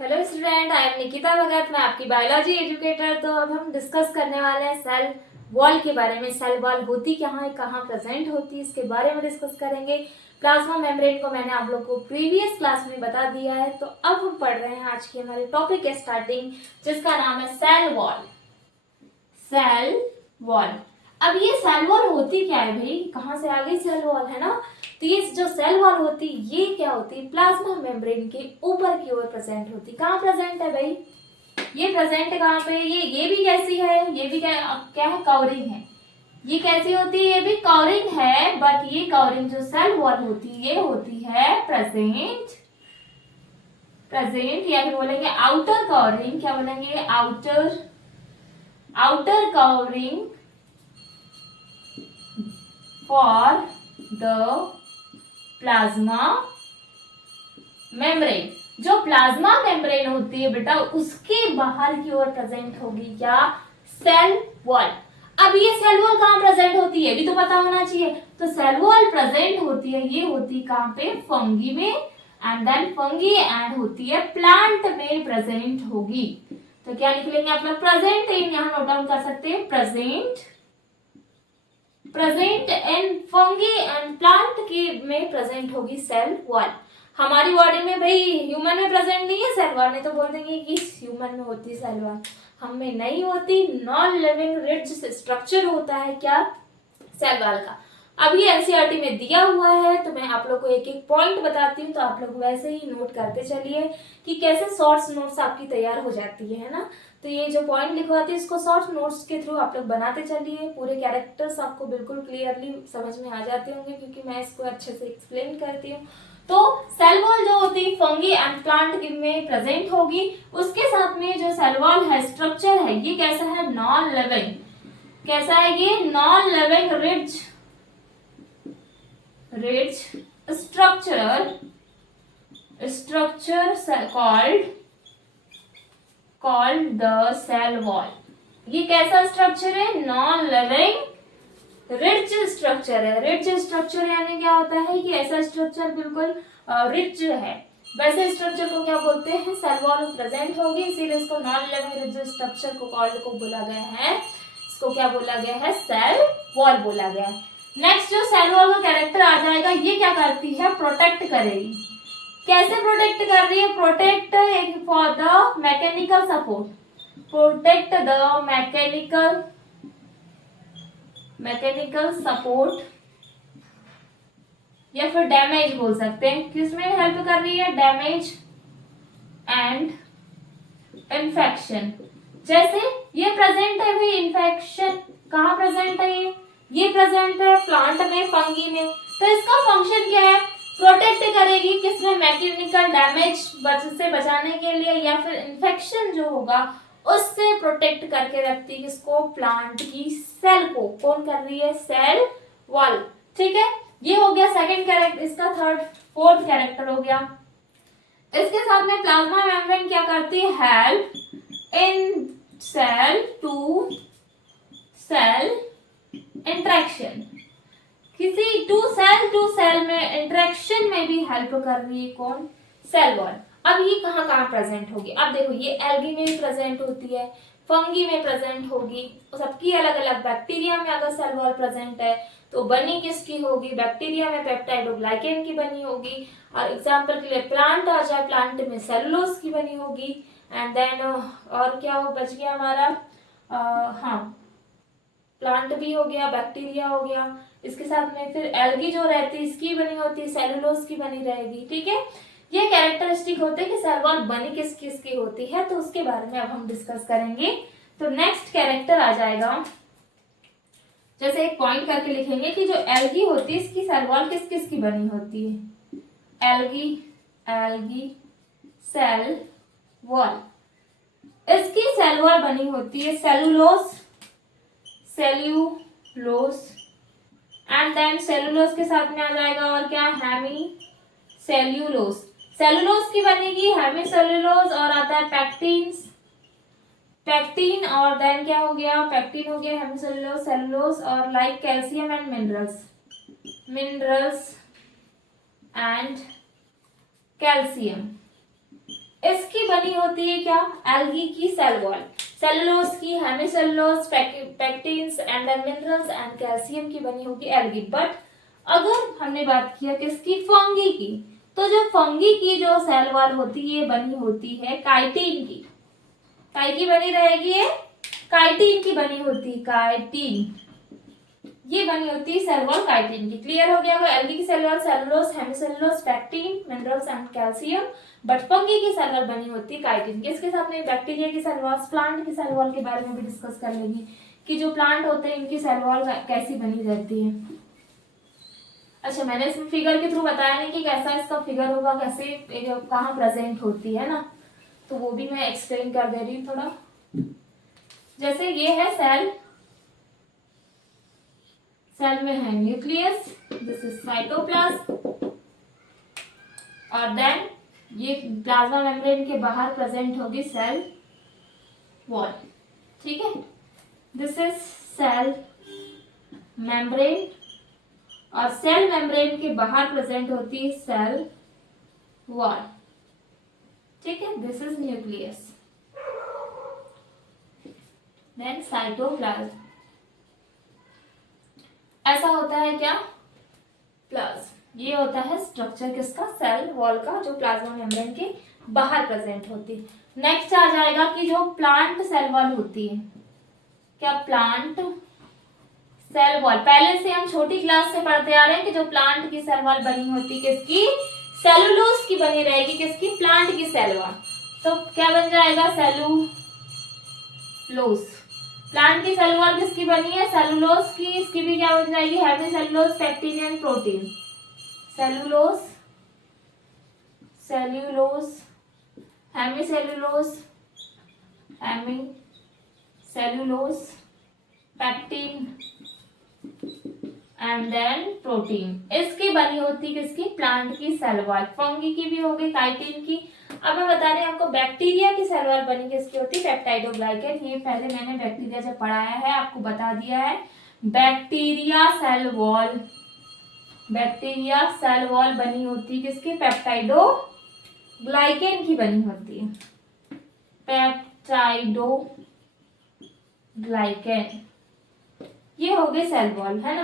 Hello student, I am Nikita Bhagat. मैं आपकी biology educator. तो अब हम डिस्कस करने वाले हैं सेल वॉल के बारे में। सेल वॉल होती क्या है, कहाँ प्रेजेंट होती है, इसके बारे में डिस्कस करेंगे। प्लाज्मा मेम्ब्रेन को मैंने आप लोग को प्रीवियस क्लास में बता दिया है। तो अब हम पढ़ रहे हैं आज की हमारी टॉपिक के स्टार्टिंग, जिसका नाम है सेल वॉल। Cell wall. अब ये सेल वॉल होती क्या है भाई, कहाँ से आ गई सेल वॉल, है ना। तो ये जो सेल वॉल होती ये क्या होती है, प्लाज्मा मेम्ब्रेन के ऊपर की ओर प्रेजेंट होती। कहाँ प्रेजेंट है भाई, ये प्रेजेंट कहाँ पे, ये भी कैसी है, ये भी क्या है, कवरिंग है। ये कैसी होती है, ये भी कवरिंग है, बट ये कवरिंग जो सेल वॉल होती है ये होती है प्रेजेंट। प्रेजेंट या फिर बोलेंगे आउटर कवरिंग। क्या बोलेंगे, outer covering for the plasma membrane। जो प्लाज्मा मेम्ब्रेन होती है बेटा, उसके बाहर की ओर प्रेजेंट होगी क्या, सेल वॉल। अब ये सेल वॉल कहाँ प्रेजेंट होती है, भी तो पता होना चाहिए। तो सेल वॉल प्रेजेंट होती है, ये होती कहाँ पे, फंगी में, एंड देन फंगी एंड होती है प्लांट में प्रेजेंट होगी। तो क्या लिख लेंगे आप लोग, प्रेजेंट इन, यहाँ नोट डाउन कर सकते हैं, present in fungi and plant की में प्रेजेंट होगी सेल वॉल। हमारी बॉडी में भाई ह्यूमन में प्रेजेंट नहीं है सेल वॉल, नहीं तो बोल देंगे कि ह्यूमन में होती सेल वॉल, हम में नहीं होती। नॉन लिविंग रिज स्ट्रक्चर होता है क्या, सेल वॉल का। अब ये एनसीईआरटी में दिया हुआ है, तो मैं आप लोग को एक एक पॉइंट बताती हूँ, तो आप लोग वैसे ही नोट करते चलिए कि कैसे शॉर्ट्स नोट्स आपकी तैयार हो जाती है ना। तो ये जो पॉइंट लिखवाती है इसको शॉर्ट नोट्स के थ्रू आप लोग बनाते चलिए। पूरे कैरेक्टर्स आपको बिल्कुल क्लियरली समझ में आ जाते होंगे, क्योंकि मैं इसको अच्छे से एक्सप्लेन करती हूँ। तो सेल वॉल जो होती है फंगी एंड प्लांट में प्रेजेंट होगी। उसके साथ में जो सेल वॉल है, स्ट्रक्चर है, ये कैसा है, नॉन लिविंग। कैसा है ये, non living ridge structure called the cell wall। ये कैसा स्ट्रक्चर है, नॉन लिविंग रिच स्ट्रक्चर है। रिच स्ट्रक्चर यानी क्या होता है कि ऐसा स्ट्रक्चर बिल्कुल रिच है, वैसे स्ट्रक्चर को क्या बोलते हैं, सेल वॉल प्रेजेंट होगी, इसीलिए इसको नॉन लिविंग रिच स्ट्रक्चर को कॉल्ड को बोला गया है। इसको क्या बोला गया है, सेल वॉल बोला गया है। नेक्स्ट जो सेल वॉल का कैरेक्टर आ जाएगा, ये क्या करती है, प्रोटेक्ट करेगी। कैसे प्रोटेक्ट कर रही है, protect for the mechanical support, protect the mechanical support, या फिर डैमेज बोल सकते हैं। किसमें हेल्प कर रही है, डैमेज एंड इन्फेक्शन। जैसे ये प्रेजेंट है भाई, इन्फेक्शन कहाँ प्रेजेंट है, ये प्रेजेंट है प्लांट में, फंगी में। तो इसका फंक्शन क्या है, प्रोटेक्ट करेगी, किसमें, मैकेनिकल डैमेज से बचाने के लिए, या फिर इन्फेक्शन जो होगा उससे प्रोटेक्ट करके रखती है किसको, प्लांट की सेल को। कौन कर रही है, सेल वॉल। ठीक है, ये हो गया सेकंड कैरेक्टर, इसका थर्ड फोर्थ कैरेक्टर हो गया। इसके साथ में प्लाज्मा मेम्ब्रेन क्या करती है, help in cell to cell interaction. किसी टू सेल में इंटरेक्शन में भी हेल्प कर रही है कौन, सेल वॉल। अब ये कहाँ कहाँ प्रेजेंट होगी, अब देखो ये एल्गी में भी प्रेजेंट होती है, फंगी में प्रेजेंट होगी, सबकी अलग अलग। बैक्टीरिया में अगर सेल वॉल प्रेजेंट है तो बनी किसकी होगी, बैक्टीरिया में पेप्टाइडोग्लाइकेन की बनी होगी। और एग्जांपल के लिए प्लांट आ जाए, प्लांट में सेलुलोज की बनी होगी। एंड देन और क्या हो बच गया हमारा, हाँ प्लांट भी हो गया, बैक्टीरिया हो गया। इसके साथ में फिर एल्गी जो रहती है इसकी बनी होती है, सेलुलोज की बनी रहेगी। ठीक है, ये कैरेक्टरिस्टिक होते हैं कि सेल वॉल बनी किस किस की होती है, तो उसके बारे में अब हम डिस्कस करेंगे। तो नेक्स्ट कैरेक्टर आ जाएगा, जैसे एक पॉइंट करके लिखेंगे कि जो एल्गी होती है इसकी सेल वॉल किस किस की बनी होती है, एल्गी सेल वॉल, इसकी सेल वॉल बनी होती है सेलुलोज एंड देन सेलुलोज के साथ में आ जाएगा और क्या, हेमी सेल्यूलोज। सेलुलोज की बनेगी हेमी सेल्यूलोज, और आता है पैक्टीन, और देन क्या हो गया, पैक्टीन हो गया, हेमी सेलुलोज, और like calcium and minerals and calcium. इसकी बनी होती है क्या, एल्गी की सेल वॉल, सेलुलोज की, hemicellulose, pectins and minerals and calcium की बनी होगी एल्गी। बट अगर हमने बात किया किसकी, फंगी की, तो जो फंगी की जो सेल वॉल होती है बनी होती है काइटिन की, काय की बनी रहेगी है, काइटिन की बनी होती है, काइटिन, ये बनी होती है सेल वॉल काइटिन की। क्लियर हो गया, वो एल्गी की cell wall cellulose, hemicellulose, pectin, minerals and calcium, but fungi की सेल वॉल बनी होती है काइटिन की। इसके साथ में बैक्टीरिया की सेल वॉल, प्लांट की सेल वॉल के बारे में भी डिस्कस कर लेंगे कि जो प्लांट होते हैं इनकी सेल वॉल कैसी बनी रहती है। अच्छा, मैंने इसमें फिगर के थ्रू बताया नहीं कि कैसा इसका फिगर होगा, कैसे कहाँ प्रेजेंट होती है ना, तो वो भी मैं एक्सप्लेन कर दे रही हूँ थोड़ा। जैसे ये है सेल, सेल में है न्यूक्लियस, दिस इज साइटोप्लाज्म, और देन ये प्लाज्मा मेम्ब्रेन के बाहर प्रेजेंट होगी सेल वॉल। ठीक है, दिस इज सेल मेम्ब्रेन, और सेल मेम्ब्रेन के बाहर प्रेजेंट होती है सेल वॉल। ठीक है, this is nucleus, then cytoplasm. ऐसा होता है क्या, प्लाज्म, ये होता है स्ट्रक्चर किसका, सेल वॉल का, जो प्लाज्मा मेम्ब्रेन के बाहर प्रेजेंट होती है। नेक्स्ट आ जाएगा कि जो प्लांट सेल वॉल होती है, क्या प्लांट सेल वॉल, पहले से हम छोटी क्लास से पढ़ते आ रहे हैं कि जो प्लांट की सेल वॉल बनी होती है किसकी, सेलुलोज की बनी रहेगी, किसकी, प्लांट की सेल वॉल। तो क्या बन जाएगा, सेलुलोज। प्लांट की सेल वॉल किसकी बनी है, सेलुलोज की, इसकी भी क्या बन जाएगी, hemicellulose, pectin and protein. Cellulose, cellulose, hemicellulose, hemicellulose, pectin and then protein. इसकी बनी होती किसकी, प्लांट की सेल वॉल। फंगी की भी होगी, काइटिन की। अब मैं बता रही हूँ आपको बैक्टीरिया की सेल वॉल बनी किसकी होती है, पेप्टाइडोग्लाइकन। ये पहले मैंने बैक्टीरिया जब पढ़ाया है आपको बता दिया है। Bacteria cell wall, bacteria cell wall बनी होती है किसकी, पेप्टाइडोग्लाइकन की बनी होती है, पेप्टाइडोग्लाइकन। ये हो गई सेल वॉल, है ना।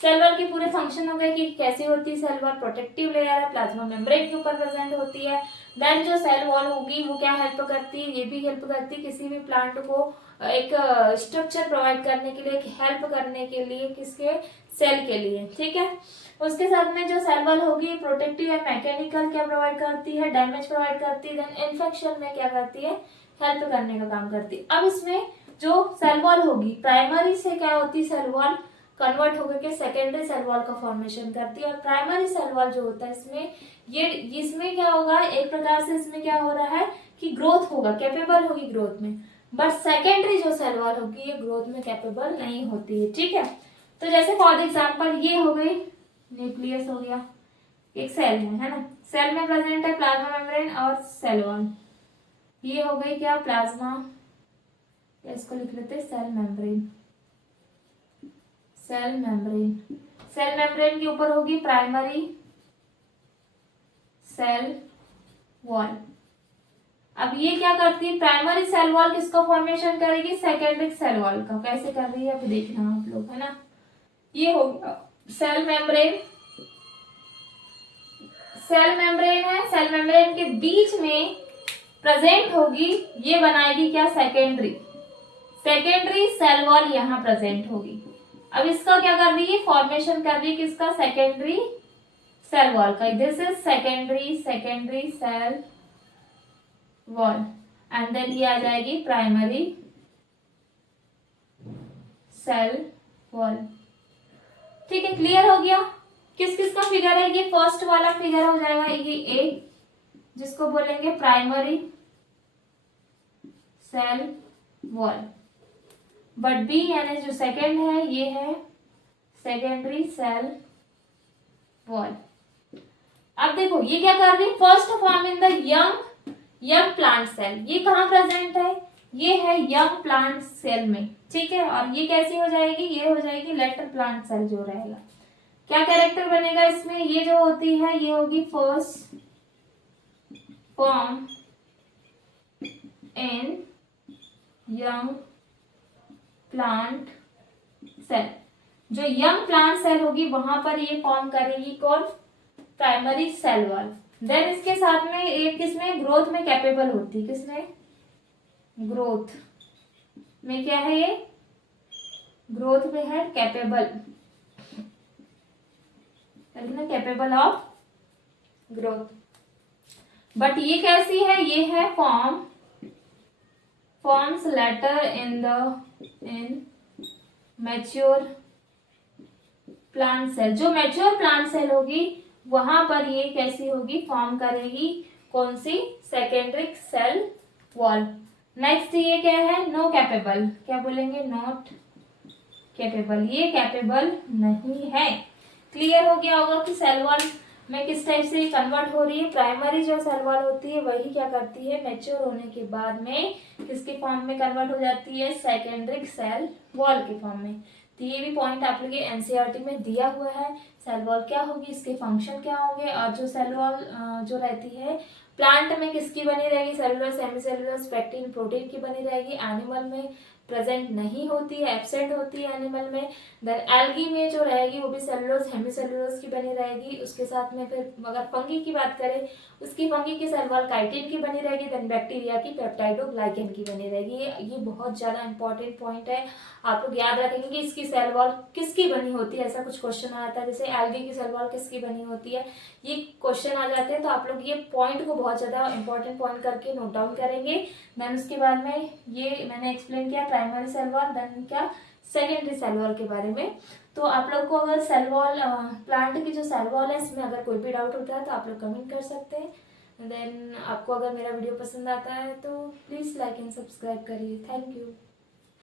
सेल वॉल के पूरे फंक्शन हो गए कि कैसे होती है सेल वॉल, प्रोटेक्टिव लेयर है, प्लाज्मा मेम्ब्रेन के ऊपर प्रेजेंट होती है। देन जो सेल वॉल होगी वो क्या हेल्प करती है, ये भी हेल्प करती है किसी भी प्लांट को एक स्ट्रक्चर प्रोवाइड करने के लिए, हेल्प करने के लिए, किसके, सेल के लिए। ठीक है, उसके साथ में जो सेल वॉल होगी प्रोटेक्टिव या मैकेनिकल क्या प्रोवाइड करती है, डैमेज प्रोवाइड करती है, देन इन्फेक्शन में क्या करती है, हेल्प करने का काम करती है। अब इसमें जो सेल वॉल होगी प्राइमरी से क्या होती है, सेल वॉल कन्वर्ट होकर के सेकेंडरी सेल वॉल का फॉर्मेशन करती है। और प्राइमरी सेल वॉल जो होता है इसमें इसमें क्या होगा, एक प्रकार से इसमें क्या हो रहा है कि ग्रोथ होगा, कैपेबल होगी ग्रोथ में। बट सेकेंडरी जो सेल वॉल होगी ये ग्रोथ में कैपेबल नहीं होती है। ठीक है, तो जैसे फॉर एग्जाम्पल ये हो गई न्यूक्लियस, हो गया एक सेल है ना, सेल में प्रेजेंट है प्लाज्मा मेम्ब्रेन और सेल वॉल। ये हो गई क्या, प्लाज्मा, इसको लिख लेते हैं cell membrane, cell membrane. Cell membrane के ऊपर होगी प्राइमरी सेल वॉल। अब ये क्या करती है, प्राइमरी सेल वॉल किसका फॉर्मेशन करेगी, सेकेंडरी सेल वॉल का। कैसे कर रही है अब देखना आप लोग, है ना। ये होगा सेल मेम्ब्रेन, सेल मेम्ब्रेन है, सेल मेम्ब्रेन के बीच में प्रेजेंट होगी, ये बनाएगी क्या, सेकेंडरी, सेकेंडरी सेल वॉल यहाँ प्रेजेंट होगी। अब इसका क्या कर रही है, फॉर्मेशन कर रही है किसका, सेकेंडरी सेल वॉल का। This is secondary cell wall and then ये आ जाएगी प्राइमरी सेल वॉल। ठीक है, क्लियर हो गया। किस किस का फिगर है, ये फर्स्ट वाला फिगर हो जाएगा, ये ए, जिसको बोलेंगे primary cell wall. But B यानी जो सेकेंड है ये है सेकेंडरी सेल वॉल। अब देखो ये क्या कर रही है, first form in the young plant cell. ये कहाँ प्रेजेंट है, ये है यंग प्लांट सेल में। ठीक है, और ये कैसी हो जाएगी, ये हो जाएगी लेटर प्लांट सेल जो रहेगा। क्या कैरेक्टर बनेगा इसमें, ये जो होती है ये होगी first form in young plant cell. जो यंग प्लांट सेल होगी वहां पर ये फॉर्म करेगी कौन, प्राइमरी सेल वॉल। देन इसके साथ में एक किसमें, ग्रोथ में कैपेबल होती है, किसमें, ग्रोथ में क्या है ये, ग्रोथ में है capable, capable of growth. But ये कैसी है, ये है forms later in mature plant cell. जो मैच्योर प्लांट सेल होगी वहां पर ये कैसी होगी, फॉर्म करेगी कौन सी, सेकेंडरी सेल वॉल। नेक्स्ट ये क्या है, नो कैपेबल, क्या बोलेंगे, नॉट कैपेबल, ये कैपेबल नहीं है। क्लियर हो गया होगा कि सेल वॉल में किस टाइप से कन्वर्ट हो रही है। प्राइमरी जो सेल वॉल होती है वही क्या करती है, मैच्योर होने के बाद में किसके फॉर्म में कन्वर्ट हो जाती है, सेकेंडरी सेल वॉल के फॉर्म में। तो ये भी पॉइंट आप लोग एनसीईआरटी में दिया हुआ है, सेल वॉल क्या होगी, इसके फंक्शन क्या होंगे, और जो सेल वॉल जो रहती है प्लांट में किसकी बनी रहेगी, cellular, semi cellular, pectin, protein की बनी रहेगी। एनिमल में प्रेजेंट नहीं होती है, एब्सेंट होती है एनिमल में। देन एल्गी में जो रहेगी वो भी सेलुलोज, हेमीसेलुलोज की बनी रहेगी। उसके साथ में फिर अगर फंगी की बात करें, उसकी फंगी की सेल वॉल काइटिन की बनी रहेगी। देन बैक्टीरिया की पेप्टाइडोग्लाइकेन की बनी रहेगी। ये बहुत ज्यादा इंपॉर्टेंट पॉइंट है, आप लोग याद रखेंगे कि इसकी सेल वॉल किसकी बनी होती है। ऐसा कुछ क्वेश्चन आता है, जैसे एल्गी की सेल वॉल किसकी बनी होती है, ये क्वेश्चन आ जाते हैं। तो आप लोग ये पॉइंट को बहुत ज्यादा इंपॉर्टेंट पॉइंट करके नोट डाउन करेंगे। देन उसके बाद में ये मैंने एक्सप्लेन किया प्राइमरी सेल वॉल, देन क्या, सेकेंडरी सेल वॉल के बारे में। तो आप लोग को अगर सेल वॉल, प्लांट की जो सेल वॉल है इसमें अगर कोई भी डाउट होता है तो आप लोग कमेंट कर सकते हैं। देन आपको अगर मेरा वीडियो पसंद आता है तो प्लीज़ लाइक एंड सब्सक्राइब करिए। Thank you.